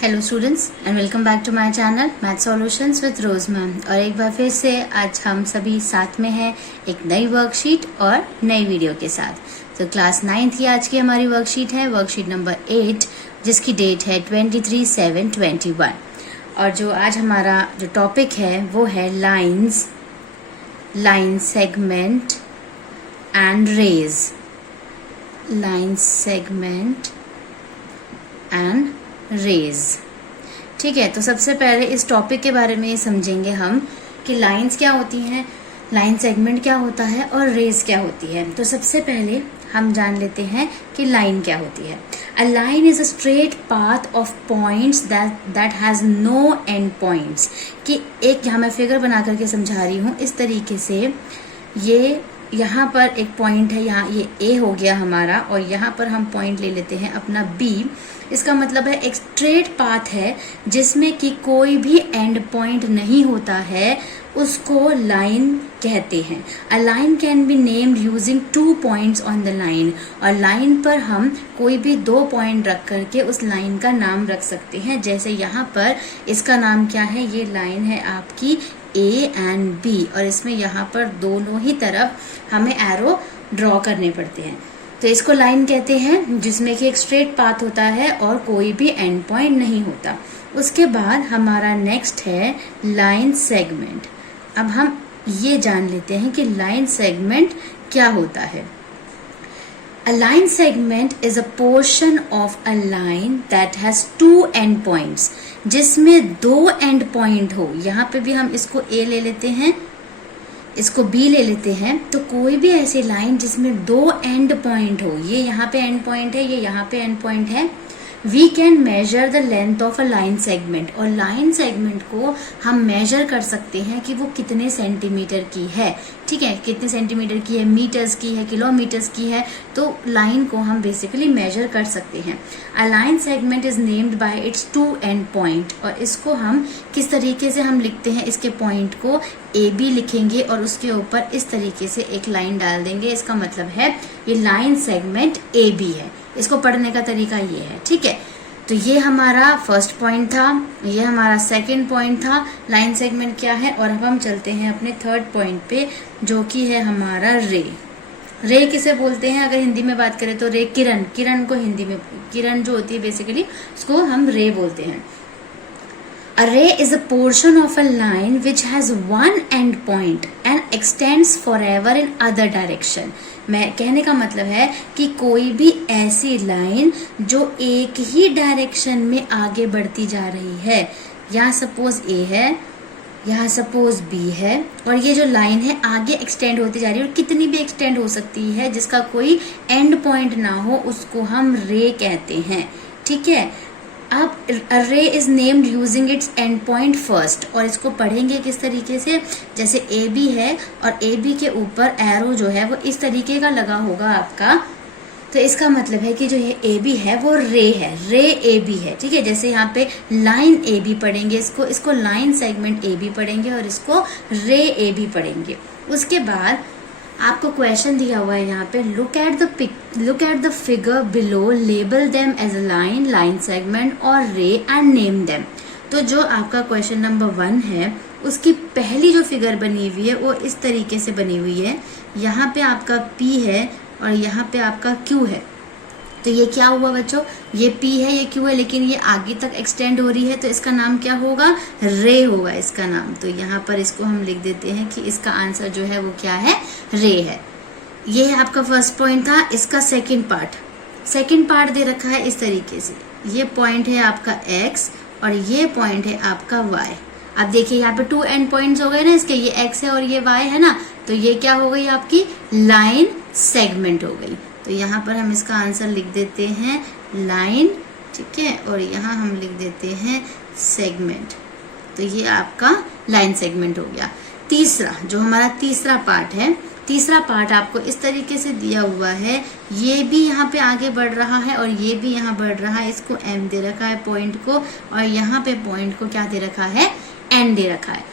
Hello students and welcome back to my channel math solutions with Rose ma'am. और एक बार फिर से आज हम सभी साथ में हैं एक नई वर्कशीट और नई वीडियो के साथ। तो क्लास 9th की आज की हमारी वर्कशीट है वर्कशीट नंबर 8, जिसकी डेट है 23/7/21। और जो आज हमारा जो टॉपिक है वो है lines, line segment and rays. Line segment and rays. ठीक है, तो सबसे पहले इस टॉपिक के बारे में ये समझेंगे हम कि लाइंस क्या होती हैं, लाइन सेगमेंट क्या होता है और रेज क्या होती है। तो सबसे पहले हम जान लेते हैं कि लाइन क्या होती है। A line is a straight path of points that has no end points. कि एक यहाँ मैं फिगर बना करके समझा रही हूँ इस तरीके से। ये यहाँ पर एक पॉइंट है, यहाँ ये ए हो गया हमारा, और यहाँ पर हम पॉइंट ले लेते हैं अपना बी। इसका मतलब है एक स्ट्रेट पाथ है जिसमें कि कोई भी एंड पॉइंट नहीं होता है, उसको लाइन कहते हैं। A line can be named using 2 points on the line. और लाइन पर हम कोई भी 2 पॉइंट रख करके उस लाइन का नाम रख सकते हैं। जैसे यहाँ पर इसका नाम क्या है, ये लाइन है आपकी ए एंड बी, और इसमें यहाँ पर दोनों ही तरफ हमें एरो ड्रॉ करने पड़ते हैं। तो इसको लाइन कहते हैं जिसमें कि एक स्ट्रेट पाथ होता है और कोई भी एंड पॉइंट नहीं होता। उसके बाद हमारा नेक्स्ट है लाइन सेगमेंट। अब हम ये जान लेते हैं कि लाइन सेगमेंट क्या होता है। A line segment is a portion of a line that has 2 end points, जिसमें 2 end point हो। यहाँ पे भी हम इसको A ले लेते हैं, इसको B ले लेते हैं। तो कोई भी ऐसी लाइन जिसमें 2 end point हो, ये यहाँ पे end point है, ये यहाँ पे end point है। We can measure the length of a line segment। और लाइन सेगमेंट को हम मेजर कर सकते हैं कि वो कितने सेंटीमीटर की है। ठीक है, कितने सेंटीमीटर की है, मीटर्स की है, किलोमीटर्स की है। तो लाइन को हम बेसिकली मेजर कर सकते हैं। A line segment is named by it's 2 and point. और इसको हम किस तरीके से हम लिखते हैं, इसके पॉइंट को ए बी लिखेंगे और उसके ऊपर इस तरीके से एक लाइन डाल देंगे। इसका मतलब है ये लाइन सेगमेंट ए बी है। इसको पढ़ने का तरीका ये है। ठीक है, तो ये हमारा फर्स्ट पॉइंट था, ये हमारा सेकंड पॉइंट था लाइन सेगमेंट क्या है। और अब हम चलते हैं अपने थर्ड पॉइंट पे, जो कि है हमारा रे। रे किसे बोलते हैं अगर हिंदी में बात करें तो रे किरण। किरण को हिंदी में किरण जो होती है बेसिकली उसको हम रे बोलते हैं। A ray is a portion of a line which has one end point and extends forever in other direction। मैं कहने का मतलब है कि कोई भी ऐसी लाइन जो एक ही डायरेक्शन में आगे बढ़ती जा रही है। यहाँ सपोज ए है, यहाँ सपोज बी है, और ये जो लाइन है आगे एक्सटेंड होती जा रही है और कितनी भी एक्सटेंड हो सकती है, जिसका कोई एंड पॉइंट ना हो, उसको हम रे कहते हैं। ठीक है, अब रे is named using its and point first. और इसको पढ़ेंगे किस तरीके से, जैसे ए बी है और ए बी के ऊपर एरो जो है वो इस तरीके का लगा होगा आपका। तो इसका मतलब है कि जो ये ए बी है वो रे है, रे ए बी है। ठीक है, जैसे यहाँ पे लाइन ए बी पढ़ेंगे, इसको लाइन सेगमेंट ए बी पढ़ेंगे और इसको रे ए बी पढ़ेंगे। उसके बाद आपको क्वेश्चन दिया हुआ है यहाँ पे, look at the figure below, label them as a line, line segment और रे एंड नेम देम। तो जो आपका क्वेश्चन नंबर 1 है उसकी पहली जो फिगर बनी हुई है वो इस तरीके से बनी हुई है। यहाँ पे आपका P है और यहाँ पे आपका Q है। तो ये क्या हुआ बच्चों, ये P है, ये Q है, लेकिन ये आगे तक एक्सटेंड हो रही है, तो इसका नाम क्या होगा, रे होगा इसका नाम। तो यहाँ पर इसको हम लिख देते हैं कि इसका आंसर जो है वो क्या है, रे है। ये है आपका फर्स्ट पॉइंट था। इसका सेकंड पार्ट दे रखा है इस तरीके से। ये पॉइंट है आपका X और ये पॉइंट है आपका Y। अब देखिए यहाँ पे 2 एंड पॉइंट्स हो गए ना इसके, ये X है और ये Y है ना। तो ये क्या हो गई आपकी लाइन सेगमेंट हो गई। तो यहाँ पर हम इसका आंसर लिख देते हैं लाइन। ठीक है, और यहाँ हम लिख देते हैं सेगमेंट। तो ये आपका लाइन सेगमेंट हो गया। तीसरा जो हमारा तीसरा पार्ट है, तीसरा पार्ट आपको इस तरीके से दिया हुआ है। ये भी यहाँ पे आगे बढ़ रहा है और ये भी यहाँ बढ़ रहा है। इसको M दे रखा है पॉइंट को, और यहाँ पे पॉइंट को क्या दे रखा है, N दे रखा है।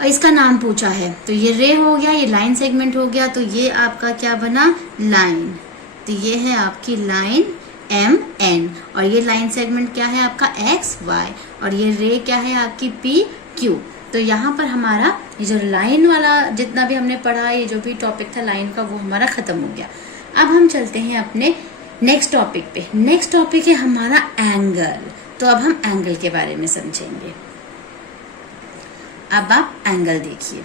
और इसका नाम पूछा है, तो ये रे हो गया, ये लाइन सेगमेंट हो गया। तो ये आपका क्या बना, लाइन। तो ये है आपकी लाइन एम एन, और ये लाइन सेगमेंट क्या है आपका एक्स वाई, और ये रे क्या है आपकी पी क्यू। तो यहाँ पर हमारा ये जो लाइन वाला जितना भी हमने पढ़ा, ये जो भी टॉपिक था लाइन का, वो हमारा खत्म हो गया। अब हम चलते हैं अपने नेक्स्ट टॉपिक पे। नेक्स्ट टॉपिक है हमारा एंगल। तो अब हम एंगल के बारे में समझेंगे। अब आप एंगल देखिए,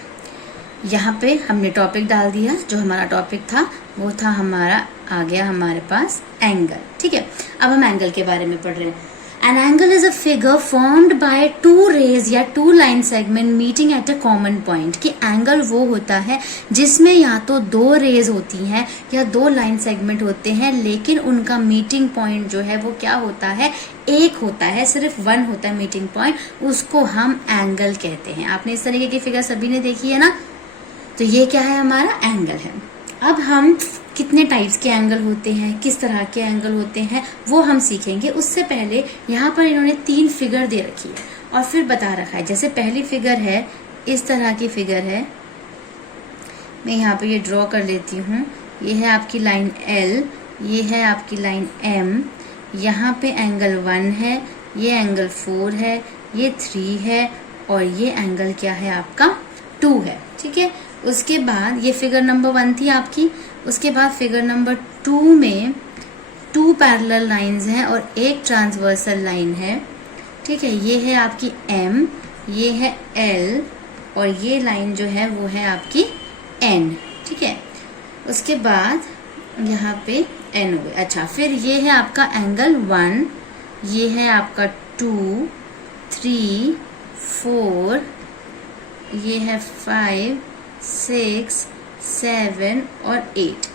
यहाँ पे हमने टॉपिक डाल दिया। जो हमारा टॉपिक था वो था हमारा, आ गया हमारे पास एंगल। ठीक है, अब हम एंगल के बारे में पढ़ रहे हैं। An angle is a figure formed by two rays या two line segment meeting at a common point। कि एंगल वो होता है जिसमें या तो दो रेज होती हैं या दो लाइन सेगमेंट होते हैं, लेकिन उनका मीटिंग पॉइंट जो है वो क्या होता है, एक होता है, सिर्फ वन होता है मीटिंग पॉइंट, उसको हम एंगल कहते हैं। आपने इस तरीके की फिगर सभी ने देखी है ना। तो ये क्या है, हमारा एंगल है। अब हम कितने टाइप्स के एंगल होते हैं, किस तरह के एंगल होते हैं, वो हम सीखेंगे। उससे पहले यहाँ पर इन्होंने 3 फिगर दे रखी है और फिर बता रखा है। जैसे पहली फिगर है, इस तरह की फिगर है, मैं यहाँ पे ये ड्रॉ कर लेती हूँ। ये है आपकी लाइन L, ये है आपकी लाइन M, यहाँ पे एंगल 1 है, ये एंगल 4 है, ये 3 है, और ये एंगल क्या है आपका 2 है। ठीक है, उसके बाद ये फिगर नंबर 1 थी आपकी। उसके बाद फिगर नंबर 2 में 2 पैरेलल लाइंस हैं और एक ट्रांसवर्सल लाइन है। ठीक है, ये है आपकी M, ये है L, और ये लाइन जो है वो है आपकी N। ठीक है, उसके बाद यहाँ पे N हो गया। अच्छा, फिर ये है आपका एंगल 1, ये है आपका 2, 3, 4, ये है 5, 6, 7 और 8।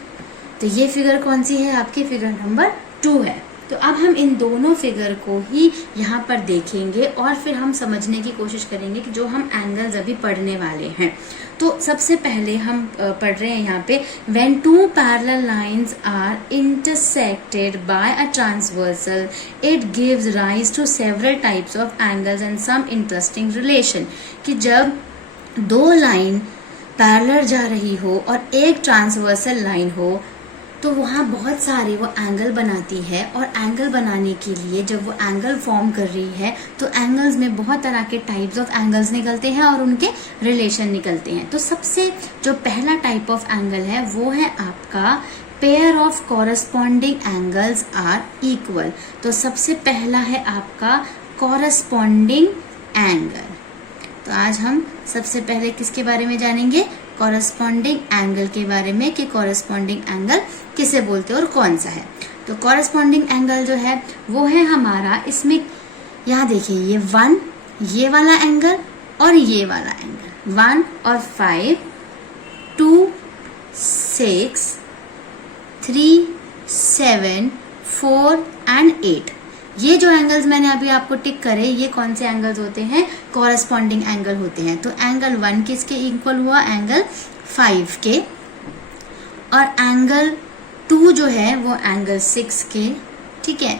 तो ये फिगर कौन सी है, आपकी फिगर नंबर 2 है। तो अब हम इन दोनों फिगर को ही यहाँ पर देखेंगे और फिर हम समझने की कोशिश करेंगे कि जो हम एंगल्स अभी पढ़ने वाले हैं। तो सबसे पहले हम पढ़ रहे हैं यहाँ पे, when two parallel lines are intersected by a transversal, it gives rise to several types of angles and some interesting relation। कि जब दो लाइन पैरेलल जा रही हो और एक ट्रांसवर्सल लाइन हो, तो वहाँ बहुत सारे वो एंगल बनाती है। और एंगल बनाने के लिए जब वो एंगल फॉर्म कर रही है, तो एंगल्स में बहुत तरह के टाइप्स ऑफ एंगल्स निकलते हैं और उनके रिलेशन निकलते हैं। तो सबसे जो पहला टाइप ऑफ एंगल है वो है आपका pair of corresponding angles are equal. तो सबसे पहला है आपका कॉरस्पॉन्डिंग एंगल। तो आज हम सबसे पहले किसके बारे में जानेंगे, कॉरस्पॉन्डिंग एंगल के बारे में, कि कॉरस्पॉन्डिंग एंगल किसे बोलते हैं और कौन सा है। तो कॉरस्पॉन्डिंग एंगल जो है वो है हमारा, इसमें यहाँ देखिए, ये 1 ये वाला एंगल और ये वाला एंगल, 1 और 5, 2, 6, 3, 7, 4 एंड 8। ये जो एंगल्स मैंने अभी आपको टिक करे, ये कौन से एंगल्स होते हैं, कॉरस्पॉन्डिंग एंगल होते हैं। तो एंगल 1 किसके इक्वल हुआ, एंगल 5 के, और एंगल 2 जो है वो एंगल 6 के। ठीक है,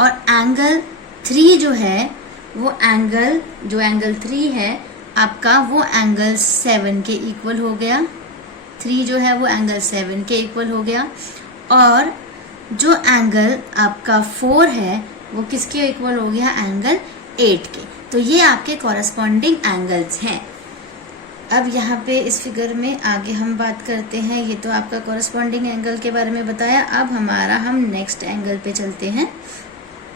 और एंगल 3 जो है वो एंगल 3 है आपका, वो एंगल 7 के इक्वल हो गया। 3 जो है वो एंगल 7 के इक्वल हो गया। और जो एंगल आपका 4 है वो किसके इक्वल हो गया, एंगल 8 के। तो ये आपके कॉरस्पॉन्डिंग एंगल्स हैं। अब यहाँ पे इस फिगर में आगे हम बात करते हैं, ये तो आपका कॉरस्पॉन्डिंग एंगल के बारे में बताया। अब हम नेक्स्ट एंगल पे चलते हैं।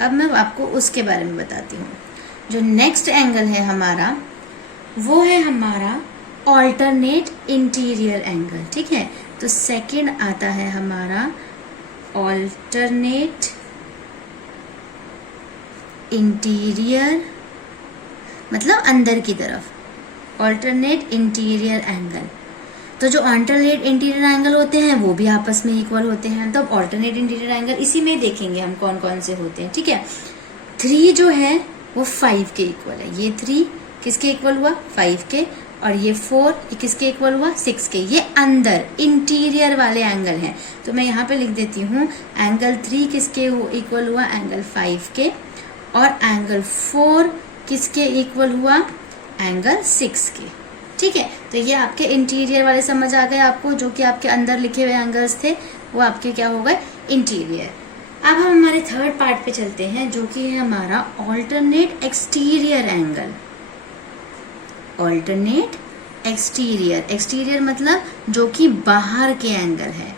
अब मैं आपको उसके बारे में बताती हूँ। जो नेक्स्ट एंगल है हमारा, वो है हमारा ऑल्टरनेट इंटीरियर एंगल। ठीक है, तो सेकंड आता है हमारा ऑल्टरनेट इंटीरियर, मतलब अंदर की तरफ, ऑल्टरनेट इंटीरियर एंगल। तो जो ऑल्टरनेट इंटीरियर एंगल होते हैं वो भी आपस में इक्वल होते हैं। तो ऑल्टरनेट इंटीरियर एंगल इसी में देखेंगे हम कौन कौन से होते हैं। ठीक है, 3 जो है वो 5 के इक्वल है। ये 3 किसके इक्वल हुआ, 5 के, और ये 4 ये किसके इक्वल हुआ, 6 के। ये अंदर इंटीरियर वाले एंगल हैं। तो मैं यहाँ पे लिख देती हूँ, एंगल 3 किसके इक्वल हुआ, एंगल 5 के, और एंगल 4 किसके इक्वल हुआ, एंगल 6 के। ठीक है, तो ये आपके इंटीरियर वाले समझ आ गए आपको, जो कि आपके अंदर लिखे हुए एंगल्स थे वो आपके क्या हो गए, इंटीरियर। अब हम हमारे थर्ड पार्ट पे चलते हैं, जो कि है हमारा alternate exterior angle. Alternate exterior, exterior मतलब जो कि बाहर के एंगल है,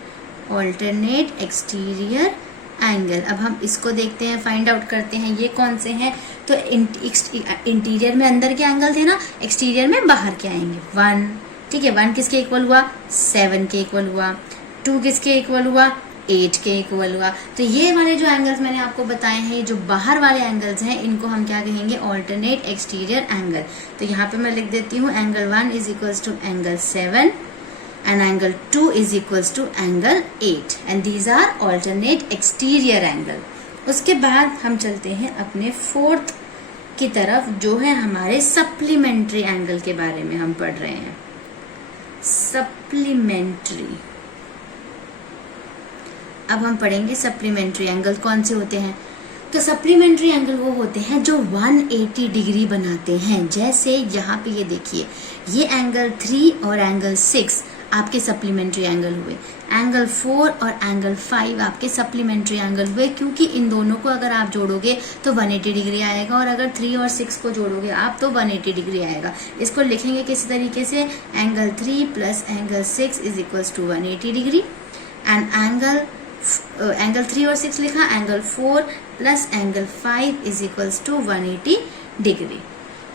ऑल्टरनेट एक्सटीरियर एंगल। अब हम इसको देखते हैं, फाइंड आउट करते हैं ये कौन से हैं। तो इंटीरियर में अंदर के एंगल थे ना, एक्सटीरियर में बाहर के आएंगे। 1, ठीक है, 1 किसके इक्वल हुआ, 7 के इक्वल हुआ। 2 किसके इक्वल हुआ, 8 के इक्वल हुआ। तो ये वाले जो एंगल्स मैंने आपको बताए हैं, जो बाहर वाले एंगल्स हैं, इनको हम क्या कहेंगे, ऑल्टरनेट एक्सटीरियर एंगल। तो यहाँ पे मैं लिख देती हूँ angle 1 is equals to angle 7 and angle 2 is equals to angle 8 and these are alternate exterior angle। उसके बाद हम चलते हैं अपने फोर्थ की तरफ, जो है हमारे सप्लीमेंट्री एंगल के बारे में हम पढ़ रहे हैं। सप्लीमेंट्री, अब हम पढ़ेंगे सप्लीमेंट्री एंगल कौन से होते हैं। तो सप्लीमेंट्री एंगल वो होते हैं जो 180 डिग्री बनाते हैं। जैसे यहाँ पे ये देखिए, ये एंगल 3 और एंगल 6 आपके सप्लीमेंट्री एंगल हुए, एंगल 4 और एंगल 5 आपके सप्लीमेंट्री एंगल हुए, क्योंकि इन दोनों को अगर आप जोड़ोगे तो 180 डिग्री आएगा, और अगर 3 और 6 को जोड़ोगे आप तो 180 डिग्री आएगा। इसको लिखेंगे किसी तरीके से, angle 3 plus angle 6 is equals to 180 degree, and angle 3 और 6 लिखा, angle 4 plus angle 5 is equals to 180 degree.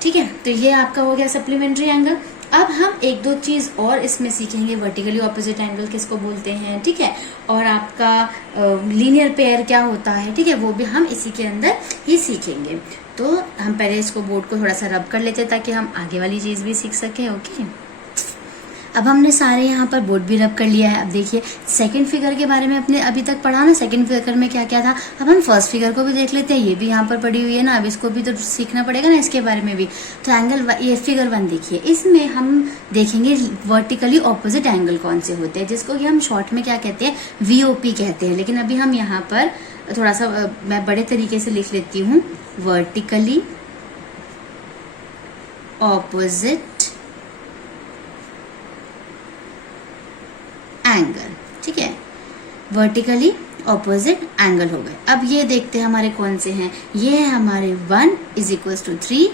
ठीक है, तो ये आपका हो गया सप्लीमेंट्री एंगल। अब हम एक दो चीज और इसमें सीखेंगे, वर्टिकली ऑपोजिट एंगल किसको बोलते हैं, ठीक है, और आपका लीनियर पेयर क्या होता है, ठीक है, वो भी हम इसी के अंदर ही सीखेंगे। तो हम पहले इसको बोर्ड को थोड़ा सा रब कर लेते हैं ताकि हम आगे वाली चीज भी सीख सकें। ओके, अब हमने सारे यहाँ पर बोर्ड भी रब कर लिया है। अब देखिए सेकंड फिगर के बारे में अपने अभी तक पढ़ा ना, सेकंड फिगर में क्या क्या था। अब हम फर्स्ट फिगर को भी देख लेते हैं, ये भी यहाँ पर पड़ी हुई है ना, अब इसको भी तो सीखना पड़ेगा ना इसके बारे में भी। तो एंगल ये फिगर 1 देखिए, इसमें हम देखेंगे वर्टिकली ऑपोजिट एंगल कौन से होते हैं, जिसको कि हम शॉर्ट में क्या कहते हैं, VOP कहते हैं। लेकिन अभी हम यहाँ पर थोड़ा सा मैं बड़े तरीके से लिख लेती हूँ, वर्टिकली ऑपोजिट एंगल, ठीक है, वर्टिकली ऑपोजिट एंगल हो गए। अब ये देखते हैं हमारे कौन से हैं, ये है हमारे 1 is equals to 3,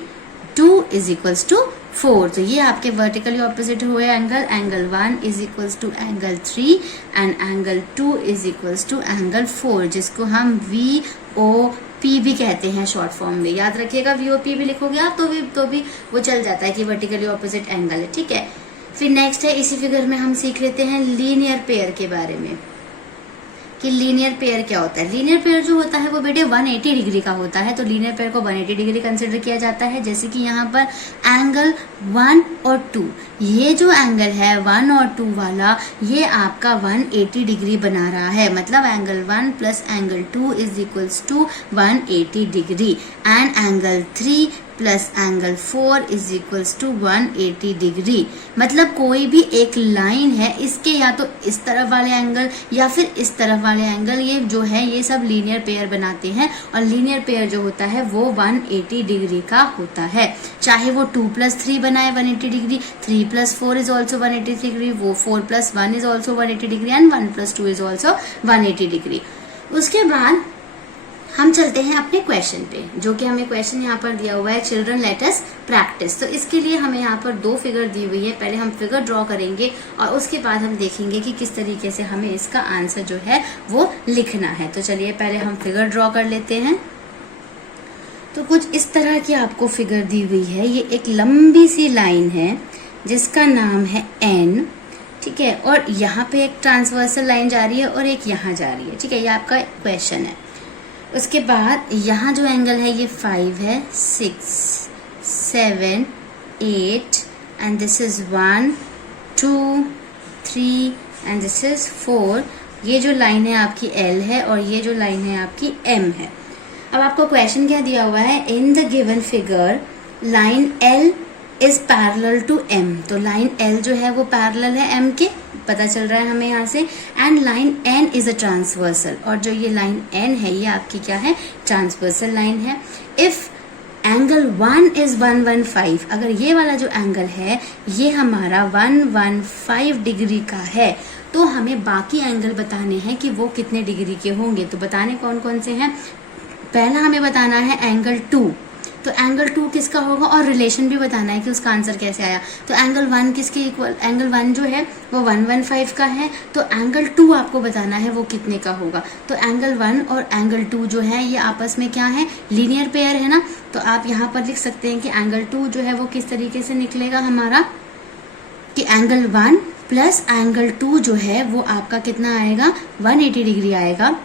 2 is equals to 4। तो ये आपके वर्टिकली ऑपोजिट हुए angle, angle 1 is equals to angle 3 and angle 2 is equals to angle 4, जिसको हम VOP भी कहते हैं शॉर्ट फॉर्म में। याद रखिएगा, VOP भी लिखोगे आप तो भी वो चल जाता है कि वर्टिकली ऑपोजिट एंगल है, ठीक है। फिर नेक्स्ट है, इसी फिगर में हम सीख लेते हैं लीनियर पेयर के बारे में, कि लीनियर पेयर क्या होता है। लीनियर पेयर जो होता है वो बेटे 180 डिग्री का होता है, तो लीनियर पेयर को 180 डिग्री कंसिडर किया जाता है। जैसे कि यहाँ पर एंगल 1 और 2, ये जो एंगल है 1 और 2 वाला, ये आपका 180 डिग्री बना रहा है, मतलब angle 1 plus angle 2 is equals to 180 degree, and angle 3 plus angle 4 is equals to 180 degree. मतलब कोई भी एक लाइन है, इसके या तो इस तरफ वाले एंगल या फिर इस तरफ वाले एंगल, ये जो है ये सब लीनियर पेयर बनाते हैं। और लीनियर पेयर जो होता है वो 180 डिग्री का होता है, चाहे वो 2 प्लस 3 बनाए 180 degree, 3 plus 4 is also 180 degree, वो 4 plus 1 is also 180 degree, and 1 plus 2 is also 180 degree. उसके बाद हम चलते हैं अपने क्वेश्चन पे, जो कि हमें क्वेश्चन यहाँ पर दिया हुआ है, चिल्ड्रन लेट अस प्रैक्टिस। तो इसके लिए हमें यहाँ पर 2 फिगर दी हुई है, पहले हम फिगर ड्रॉ करेंगे और उसके बाद हम देखेंगे कि किस तरीके से हमें इसका आंसर जो है वो लिखना है। तो चलिए पहले हम फिगर ड्रॉ कर लेते हैं। तो कुछ इस तरह की आपको फिगर दी हुई है, ये एक लंबी सी लाइन है जिसका नाम है N, ठीक है, और यहाँ पे एक ट्रांसवर्सल लाइन जा रही है और एक यहाँ जा रही है, ठीक है, ये आपका क्वेश्चन है। उसके बाद यहाँ जो एंगल है ये 5 है, 6, 7, 8 and this is 1, 2, 3 and this is 4। ये जो लाइन है आपकी L है और ये जो लाइन है आपकी M है। अब आपको क्वेश्चन क्या दिया हुआ है, in the given figure line L is parallel to M। तो लाइन L जो है वो पैरेलल है M के, पता चल रहा है हमें यहाँ से, and line N is a transversal, और जो ये लाइन N है ये आपकी क्या है, ट्रांसवर्सल लाइन है। इफ एंगल 1 इज 115, अगर ये वाला जो एंगल है ये हमारा 115 डिग्री का है, तो हमें बाकी एंगल बताने हैं कि वो कितने डिग्री के होंगे। तो बताने कौन कौन से हैं, पहला हमें बताना है एंगल 2, तो एंगल 2 किसका होगा और रिलेशन भी बताना है कि उसका आंसर कैसे आया। तो एंगल 1 किसके इक्वल, एंगल 1 जो है वो 115 का है, तो एंगल 2 आपको बताना है वो कितने का होगा। तो एंगल 1 और एंगल 2 जो है ये आपस में क्या है, लीनियर पेयर है ना। तो आप यहाँ पर लिख सकते हैं कि एंगल 2 जो है वो किस तरीके से निकलेगा हमारा, कि एंगल 1 प्लस एंगल 2 जो है वो आपका कितना आएगा, 180 डिग्री आएगा।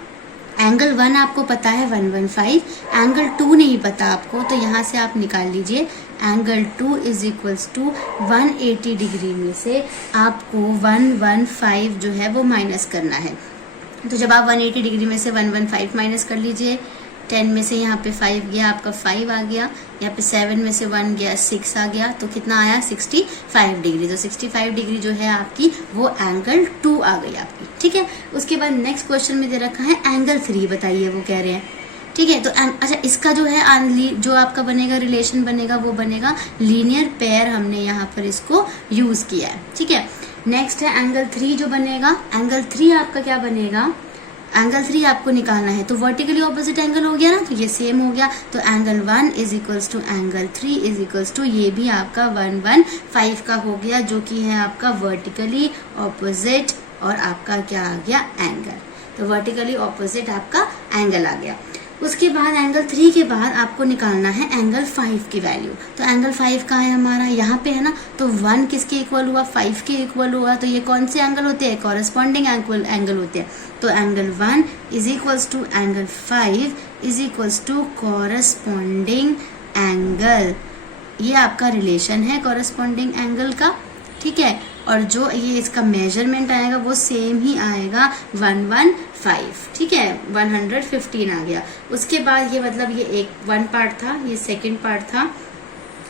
एंगल 1 आपको पता है 115, एंगल 2 नहीं पता आपको, तो यहाँ से आप निकाल लीजिए angle 2 is equals to 180 degree में से आपको 115 जो है वो माइनस करना है। तो जब आप 180 डिग्री में से 115 माइनस कर लीजिए, 10 में से यहाँ पे 5 गया, आपका 5 आ गया, यहाँ पे 7 में से 1 गया, 6 आ गया, तो कितना आया 65 डिग्री। तो 65 डिग्री जो है आपकी वो एंगल 2 आ गई आपकी, ठीक है। उसके बाद नेक्स्ट क्वेश्चन में दे रखा है एंगल 3, बताइए वो कह रहे हैं, ठीक है। तो अच्छा इसका जो है जो आपका बनेगा रिलेशन बनेगा वो बनेगा लीनियर पेयर, हमने यहाँ पर इसको यूज किया है, ठीक है। नेक्स्ट है एंगल 3 जो बनेगा, एंगल 3 आपका क्या बनेगा, एंगल 3 आपको निकालना है, तो वर्टिकली ऑपोजिट एंगल हो गया ना, तो ये सेम हो गया। तो angle 1 is equals to angle 3 is equals to ये भी आपका 115 का हो गया, जो कि है आपका वर्टिकली ऑपोजिट और आपका क्या आ गया एंगल। तो वर्टिकली ऑपोजिट आपका एंगल आ गया। उसके बाद एंगल 3 के बाद आपको निकालना है एंगल 5 की वैल्यू। तो एंगल 5 कहाँ है हमारा, यहाँ पे है ना। तो 1 किसके इक्वल हुआ, 5 के इक्वल हुआ। तो ये कौन से एंगल होते हैं, कॉरेस्पॉन्डिंग एंगल होते हैं। तो angle 1 is equals to angle 5 is equals to corresponding angle, ये आपका रिलेशन है कॉरेस्पॉन्डिंग एंगल का, ठीक है। और जो ये इसका मेजरमेंट आएगा वो सेम ही आएगा 115, ठीक है, 115 आ गया। उसके बाद ये मतलब ये एक 1 पार्ट था, ये सेकंड पार्ट था,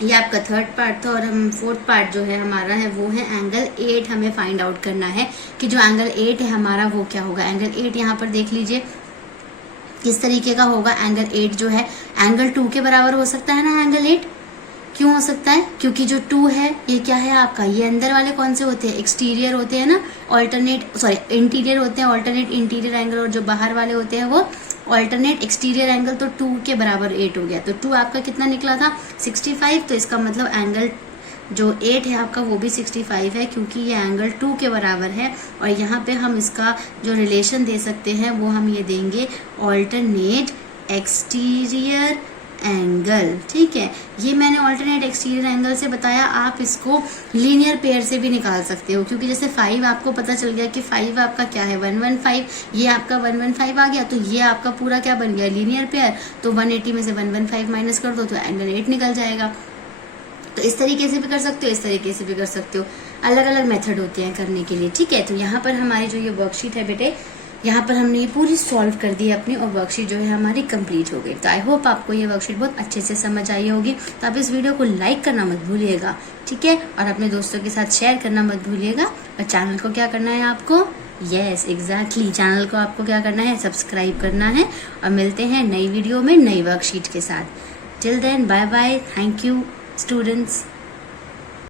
ये आपका थर्ड पार्ट था, और हम फोर्थ पार्ट जो है हमारा है वो है एंगल 8। हमें फाइंड आउट करना है कि जो एंगल 8 है हमारा वो क्या होगा। एंगल 8 यहाँ पर देख लीजिए किस तरीके का होगा। एंगल 8 जो है एंगल 2 के बराबर हो सकता है ना। एंगल 8 क्यों हो सकता है, क्योंकि जो 2 है ये क्या है आपका, ये अंदर वाले कौन से होते हैं, एक्सटीरियर होते हैं ना, इंटीरियर होते हैं, ऑल्टरनेट इंटीरियर एंगल, और जो बाहर वाले होते हैं वो ऑल्टरनेट एक्सटीरियर एंगल। तो 2 के बराबर 8 हो गया। तो 2 आपका कितना निकला था 65। तो इसका मतलब एंगल जो 8 है आपका वो भी 65 है, क्योंकि ये एंगल 2 के बराबर है। और यहाँ पे हम इसका जो रिलेशन दे सकते हैं वो हम ये देंगे ऑल्टरनेट एक्सटीरियर एंगल, ठीक है। ये मैंने ऑल्टरनेट एक्सटीरियर एंगल से बताया, आप इसको लीनियर पेयर से भी निकाल सकते हो, क्योंकि जैसे 5 आपको पता चल गया कि 5 आपका क्या है 115, ये आपका 115 आ गया, तो ये आपका पूरा क्या बन गया लीनियर पेयर। तो 180 में से 115 माइनस कर दो तो एंगल 8 निकल जाएगा। तो इस तरीके से भी कर सकते हो, इस तरीके से भी कर सकते हो, अलग अलग मेथड होते हैं करने के लिए, ठीक है। तो यहाँ पर हमारी जो ये वर्कशीट है बेटे, यहाँ पर हमने ये पूरी सॉल्व कर दी अपनी, और वर्कशीट जो है हमारी कंप्लीट हो गई। तो आई होप आपको ये वर्कशीट बहुत अच्छे से समझ आई होगी। तो आप इस वीडियो को लाइक करना मत भूलिएगा, ठीक है, और अपने दोस्तों के साथ शेयर करना मत भूलिएगा। और चैनल को क्या करना है आपको, यस एग्जैक्टली, चैनल को आपको क्या करना है, सब्सक्राइब करना है। और मिलते हैं नई वीडियो में नई वर्कशीट के साथ। Till then bye bye, thank you students.